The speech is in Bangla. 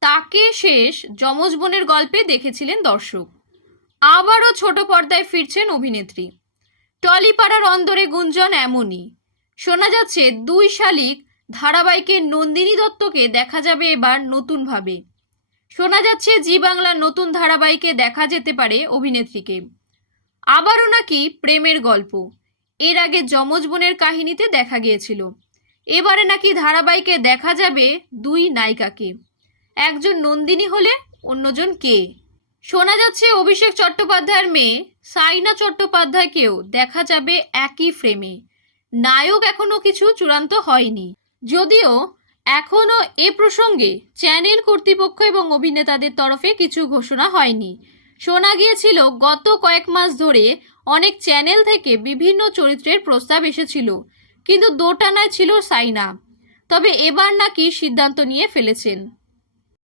তাকে শেষ যমজ বোনের গল্পে দেখেছিলেন দর্শক। আবারও ছোট পর্দায় ফিরছেন অভিনেত্রী। টলিপাড়ার অন্দরে গুঞ্জন এমনই। শোনা যাচ্ছে দুই শালিক ধারাবাহিকে নন্দিনী দত্তকে দেখা যাবে এবার নতুনভাবে। শোনা যাচ্ছে জি বাংলার নতুন ধারাবাহিকে দেখা যেতে পারে অভিনেত্রীকে। আবারও নাকি প্রেমের গল্প। এর আগে যমজ বোনের কাহিনীতে দেখা গিয়েছিল। এবারে নাকি ধারাবাহিকে দেখা যাবে দুই নায়িকাকে। একজন নন্দিনী হলে অন্যজন কে? শোনা যাচ্ছে অভিষেক চট্টোপাধ্যায়ের মেয়ে সাইনা চট্টোপাধ্যায়কেও দেখা যাবে একই ফ্রেমে নায়ক এখনও কিছু চূড়ান্ত হয়নি। যদিও এখনও এ প্রসঙ্গে চ্যানেল কর্তৃপক্ষ এবং অভিনেতাদের তরফে কিছু ঘোষণা হয়নি। শোনা গিয়েছিল, গত কয়েক মাস ধরে অনেক চ্যানেল থেকে বিভিন্ন চরিত্রের প্রস্তাব এসেছিল, কিন্তু দোটানায় ছিল সাইনা। তবে এবার নাকি সিদ্ধান্ত নিয়ে ফেলেছেন।